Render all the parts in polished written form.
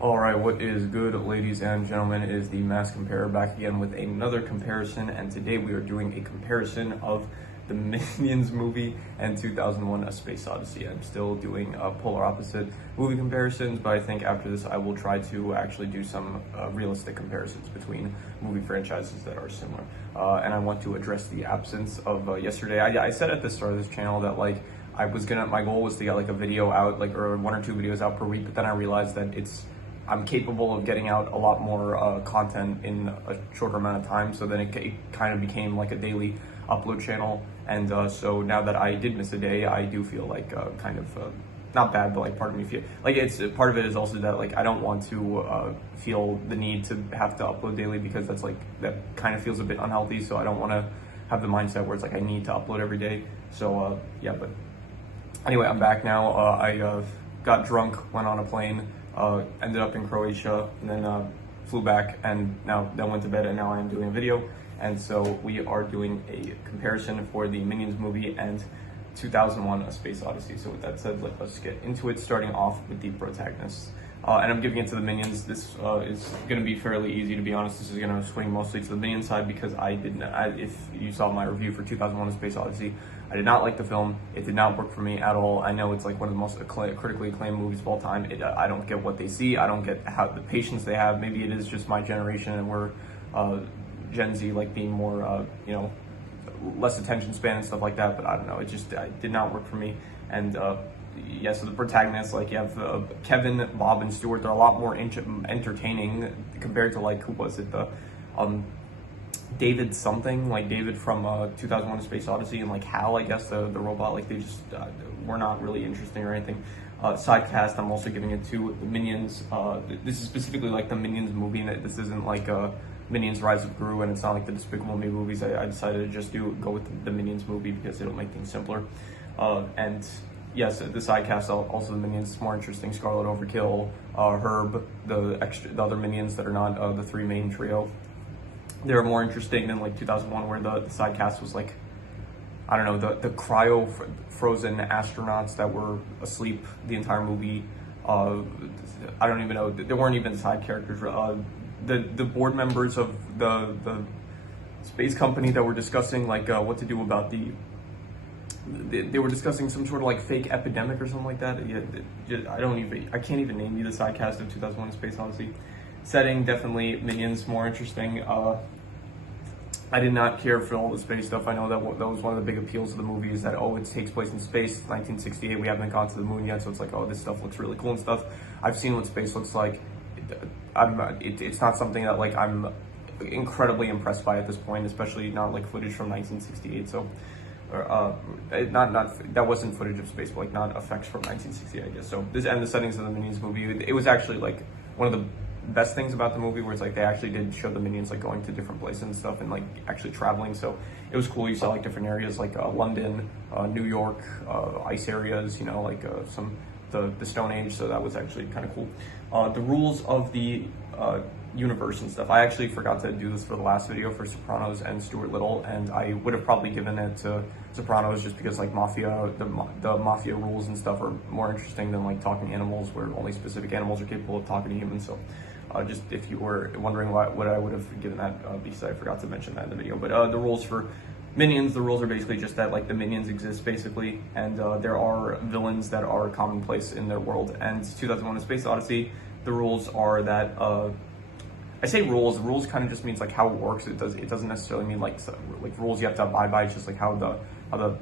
Alright, what is good, ladies and gentlemen? It is the Mass Comparer back again with another comparison, and today we are doing a comparison of the Minions movie and 2001 A Space Odyssey. I'm still doing polar opposite movie comparisons, but I think after this I will try to actually do some realistic comparisons between movie franchises that are similar. And I want to address the absence of yesterday. I said at the start of this channel that my goal was to get like a video out, or one or two videos out per week, but then I realized that I'm capable of getting out a lot more content in a shorter amount of time, so then it kind of became like a daily upload channel. And so now that I did miss a day, I do feel like not bad, but like part of me feel like part of it is also that like I don't want to feel the need to have to upload daily, because that kind of feels a bit unhealthy. So I don't want to have the mindset where it's like I need to upload every day. So yeah, but anyway, I'm back now. I got drunk, went on a plane. Ended up in Croatia, and then flew back, and then went to bed, and now I am doing a video. And so we are doing a comparison for the Minions movie and 2001 A Space Odyssey. So with that said, let's get into it, starting off with the protagonists. And I'm giving it to the Minions. This is going to be fairly easy, to be honest. This is going to swing mostly to the Minions side, because if you saw my review for 2001 A Space Odyssey, I did not like the film. It did not work for me at all. I know it's like one of the most critically acclaimed movies of all time. I don't get what they see. I don't get how the patience they have. Maybe it is just my generation, and we're Gen Z, like being more, less attention span and stuff like that. But I don't know. It did not work for me. And yeah, so the protagonists, like you have Kevin, Bob, and Stuart. They're a lot more entertaining compared to who was it, the David something, like David from 2001 A Space Odyssey, and Hal, I guess, the robot. They just were not really interesting or anything. Side cast, I'm also giving it to the Minions. This is specifically the Minions movie, and this isn't Minions Rise of Gru, and it's not like the Despicable Me movies. I decided to just go with the Minions movie because it'll make things simpler. And yes, the side cast, also the Minions, is more interesting. Scarlet Overkill, Herb, the other Minions that are not the three main trio. They're more interesting than 2001, where the side cast was I don't know, the cryo frozen astronauts that were asleep the entire movie. I don't even know, there weren't even side characters. The board members of the space company that were discussing what to do about they were discussing some sort of fake epidemic or something like that. Yeah, I can't even name you the side cast of 2001: A Space Odyssey. Setting, definitely Minions more interesting. I did not care for all the space stuff. I know that was one of the big appeals of the movie, is that it takes place in space. 1968, we haven't gone to the moon yet, so it's this stuff looks really cool and stuff. I've seen what space looks like. It's not something that I'm incredibly impressed by at this point, especially not footage from 1968. So, that wasn't footage of space, but not effects from 1968, I guess. So and the settings of the Minions movie, it was actually one of the best things about the movie, where it's they actually did show the Minions going to different places and stuff, and actually traveling. So it was cool. You saw different areas London, New York, ice areas, the Stone Age. So that was actually kind of cool. The rules of the universe and stuff, I actually forgot to do this for the last video for Sopranos and Stuart Little, and I would have probably given it to Sopranos, just because Mafia, the Mafia rules and stuff are more interesting than talking animals, where only specific animals are capable of talking to humans. So just if you were wondering what I would have given that, because I forgot to mention that in the video. But the rules for Minions, the rules are basically just that the Minions exist basically, and there are villains that are commonplace in their world. And 2001: A Space Odyssey, the rules are that I say rules. The rules kind of just means how it works. It doesn't necessarily mean rules you have to abide by. It's just how the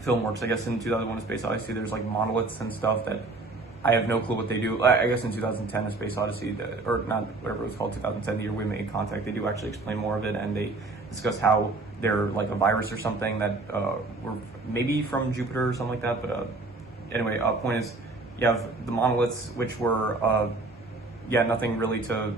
film works. I guess in 2001: A Space Odyssey, there's monoliths and stuff that I have no clue what they do. I guess in 2010: A Space Odyssey, or not, whatever it was called, 2010, the year we made contact, they do actually explain more of it, and they discuss how they're a virus or something that were maybe from Jupiter or something like that. But anyway, point is, you have the monoliths, which were nothing really to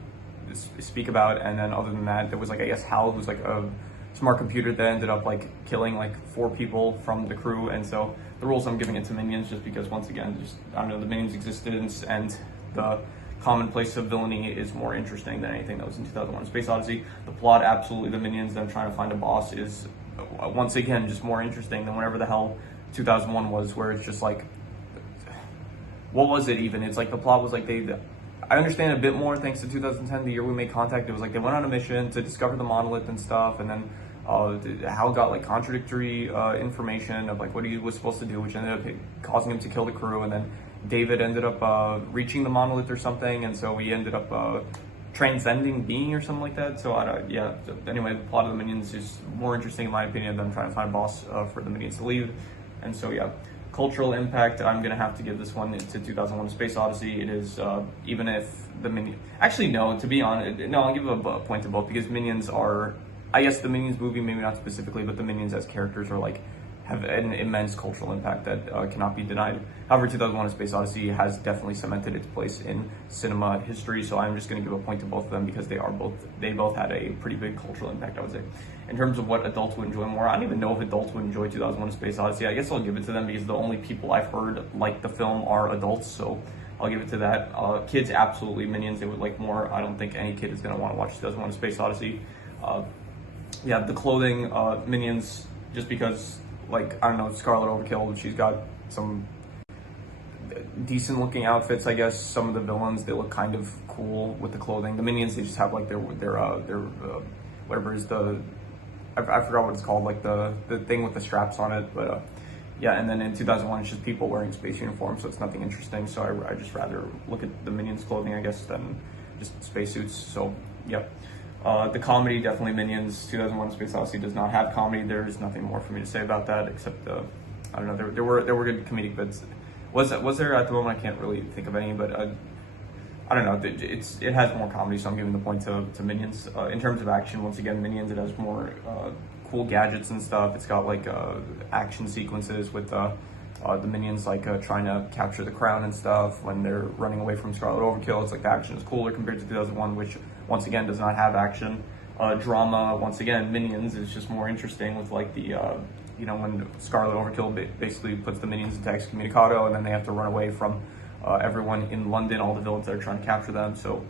speak about. And then other than that, there was I guess Hal, who's a smart computer that ended up killing 4 people from the crew. And so the rules, I'm giving it to Minions, just because once again, I don't know, the Minions' existence and the commonplace of villainy is more interesting than anything that was in 2001: Space Odyssey. The plot, absolutely, the Minions, them trying to find a boss, is once again just more interesting than whatever the hell 2001 was, where it's just what was it even? It's the plot was I understand a bit more thanks to 2010, the year we made contact. It was like they went on a mission to discover the monolith and stuff, and then Hal got like contradictory information of like what he was supposed to do, which ended up causing him to kill the crew, and then David ended up reaching the monolith or something, and so he ended up transcending being or something like that. So yeah. So anyway, the plot of the Minions is more interesting in my opinion than trying to find a boss for the Minions to leave. And so yeah, cultural impact, I'm gonna have to give this one to 2001: A Space Odyssey. It is even if the Minions, actually no, to be honest, no, I'll give a point to both because Minions are, I guess the Minions movie, maybe not specifically, but the Minions as characters are like have an immense cultural impact that cannot be denied. However, 2001: A Space Odyssey has definitely cemented its place in cinema history, so I'm just going to give a point to both of them because they both had a pretty big cultural impact, I would say. In terms of what adults would enjoy more, I don't even know if adults would enjoy 2001: A Space Odyssey. I guess I'll give it to them because the only people I've heard like the film are adults, so I'll give it to that. Kids, absolutely, Minions, they would like more. I don't think any kid is going to want to watch 2001: A Space Odyssey. Yeah, the clothing, Minions, just because, like, I don't know, Scarlet Overkill, she's got some decent looking outfits, I guess. Some of the villains, they look kind of cool with the clothing. The Minions, they just have like their whatever is I forgot what it's called, like the thing with the straps on it, but yeah. And then in 2001, it's just people wearing space uniforms, so it's nothing interesting. So I just rather look at the Minions clothing, I guess, than just spacesuits. So yeah. The comedy, definitely Minions. 2001: A Space Odyssey does not have comedy. There's nothing more for me to say about that, except I don't know. There were good comedic bits. Was there at the moment? I can't really think of any, but I don't know. It has more comedy, so I'm giving the point to Minions. In terms of action, once again, Minions, it has more cool gadgets and stuff. It's got like action sequences with the Minions like trying to capture the crown and stuff when they're running away from Scarlet Overkill. It's like the action is cooler compared to 2001, which once again does not have action. Drama, once again, Minions is just more interesting with like the when Scarlet Overkill basically puts the Minions into excommunicado, and then they have to run away from everyone in London, all the villains that are trying to capture them. So,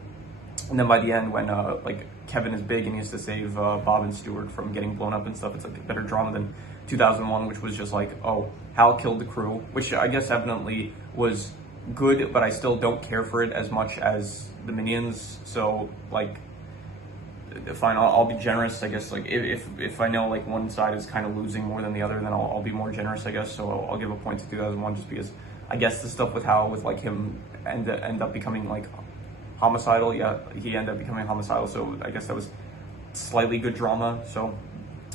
and then by the end, when like Kevin is big and he has to save Bob and Stewart from getting blown up and stuff, it's like a better drama than 2001, which was just like, oh, Hal killed the crew, which I guess evidently was good, but I still don't care for it as much as the Minions. So like, fine, I'll be generous, I guess. Like if I know like one side is kind of losing more than the other, then I'll be more generous, I guess. So I'll give a point to 2001 just because I guess the stuff with Hal, with like him end up becoming like homicidal. Yeah, he ended up becoming homicidal, so I guess that was slightly good drama. So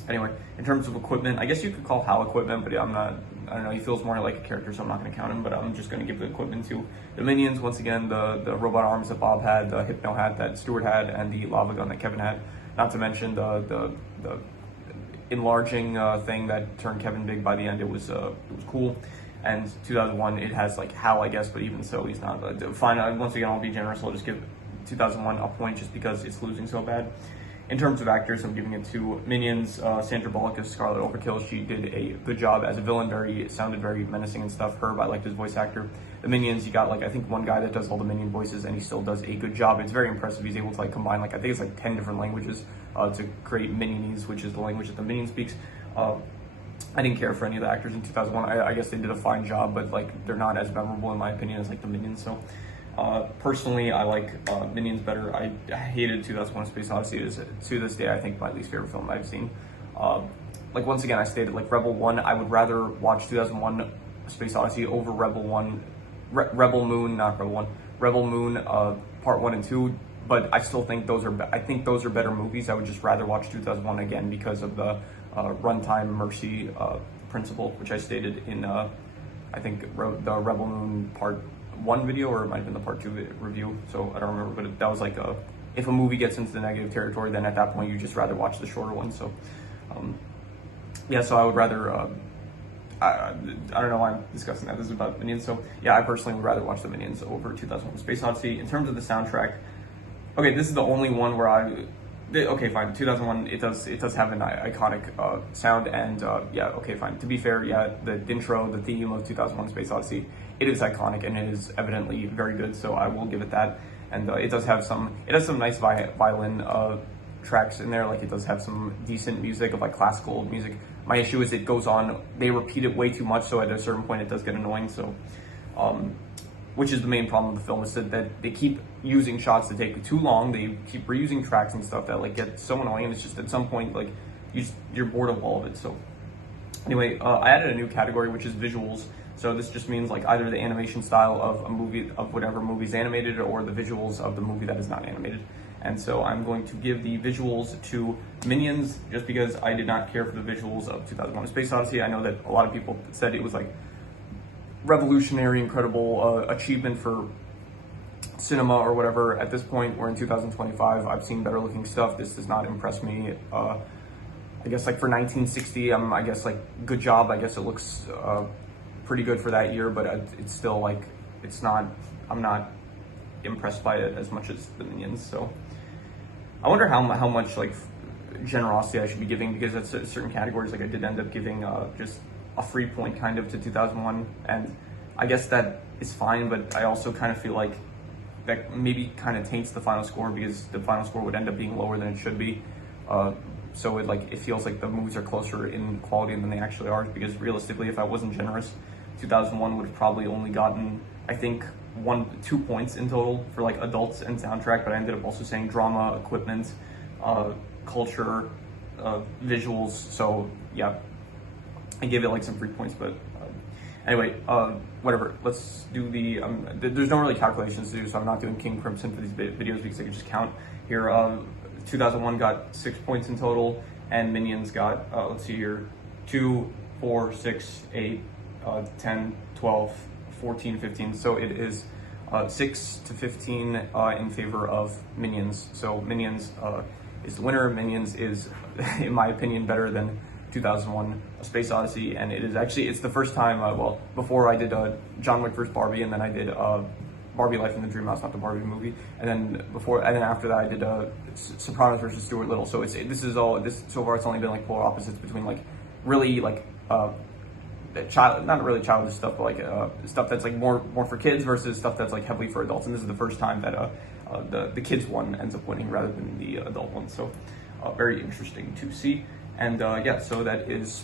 anyway, in terms of equipment, I guess you could call Hal equipment, but I don't know, he feels more like a character, so I'm not going to count him, but I'm just going to give the equipment to the Minions. Once again, the robot arms that Bob had, the hypno hat that Stewart had, and the lava gun that Kevin had. Not to mention the enlarging thing that turned Kevin big by the end. It was cool. And 2001, it has like Hal, I guess, but even so, he's not. Fine, once again, I'll be generous. I'll just give 2001 a point just because it's losing so bad. In terms of actors, I'm giving it to Minions. Sandra Bullock as Scarlet Overkill. She did a good job as a villain. Sounded very menacing and stuff. Herb, I liked his voice actor. The Minions, you got like, I think one guy that does all the Minion voices, and he still does a good job. It's very impressive. He's able to like combine like, I think it's like 10 different languages to create Minionese, which is the language that the Minion speaks. I didn't care for any of the actors in 2001. I guess they did a fine job, but like they're not as memorable in my opinion as like the Minions. So personally, I like Minions better. I hated 2001: A Space Odyssey. It is, to this day, I think my least favorite film I've seen. Like once again, I stated like Rebel 1. I would rather watch 2001: A Space Odyssey over Rebel 1, Rebel Moon, not Rebel 1, Rebel Moon Part 1 and 2. But I still think those are better movies. I would just rather watch 2001 again because of the runtime mercy principle, which I stated in I think the Rebel Moon Part 1 video, or it might have been the Part 2 review. So I don't remember, but that was like if a movie gets into the negative territory, then at that point you just rather watch the shorter one. So yeah, so I would rather I don't know why I'm discussing that. This is about Minions. So yeah, I personally would rather watch the Minions over 2001: Space Odyssey. In terms of the soundtrack, okay, this is the only one where okay, fine. 2001, it does have an iconic sound, and yeah, okay, fine. To be fair, yeah, the intro, the theme of 2001: Space Odyssey, it is iconic and it is evidently very good. So I will give it that. And it has some nice violin tracks in there. Like it does have some decent music of like classical music. My issue is it goes on. They repeat it way too much, so at a certain point it does get annoying. So which is the main problem with the film, is that they keep using shots that take too long. They keep reusing tracks and stuff that like get so annoying, and it's just at some point like you're bored of all of it. So anyway, I added a new category, which is visuals. So this just means like either the animation style of a movie, of whatever movie is animated, or the visuals of the movie that is not animated. And so I'm going to give the visuals to Minions, just because I did not care for the visuals of 2001: A Space Odyssey. I know that a lot of people said it was like revolutionary, incredible achievement for cinema or whatever. At this point, we're in 2025. I've seen better looking stuff. This does not impress me. I guess like for 1960, I guess like good job. I guess it looks pretty good for that year, but it's still like I'm not impressed by it as much as the Minions. So I wonder how much like generosity I should be giving, because at certain categories, like I did end up giving just a free point kind of to 2001, and I guess that is fine, but I also kind of feel like that maybe kind of taints the final score, because the final score would end up being lower than it should be. So it feels like the movies are closer in quality than they actually are, because realistically, if I wasn't generous, 2001 would have probably only gotten, I think, 2 points in total for like adults and soundtrack, but I ended up also saying drama, equipment, culture, visuals. So yeah, I gave it like some free points, but anyway, whatever. Let's do the, there's no really calculations to do, so I'm not doing King Crimson for these videos because I can just count here. 2001 got 6 points in total, and Minions got, let's see here, 2, 4, 6, 8, 10, 12, 14, 15. So it is 6 to 15 in favor of Minions. So Minions is the winner. Minions is, in my opinion, better than 2001: A Space Odyssey, and it's the first time, well, before I did John Wick vs. Barbie, and then I did Barbie Life in the Dream House, not the Barbie movie, and then after that I did Sopranos versus Stuart Little. So so far it's only been like polar opposites between like really like not really childish stuff, but like stuff that's like more for kids versus stuff that's like heavily for adults. And this is the first time that the kids one ends up winning rather than the adult one. So very interesting to see. And yeah, so that is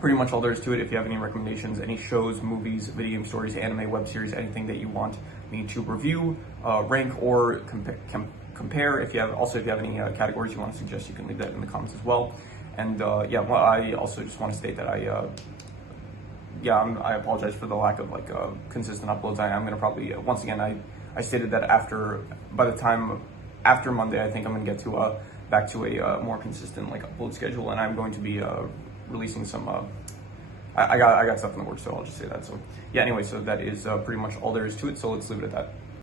pretty much all there is to it. If you have any recommendations, any shows, movies, video game stories, anime, web series, anything that you want me to review, rank, or compare, if you have any categories you want to suggest, you can leave that in the comments as well. And yeah, well, I also just want to state that I apologize for the lack of like consistent uploads. I'm gonna probably once again I stated that by the time after Monday, I think I'm gonna get to back to a more consistent like upload schedule, and I'm going to be releasing some. I got stuff in the works, so I'll just say that. So yeah, anyway, so that is pretty much all there is to it. So let's leave it at that.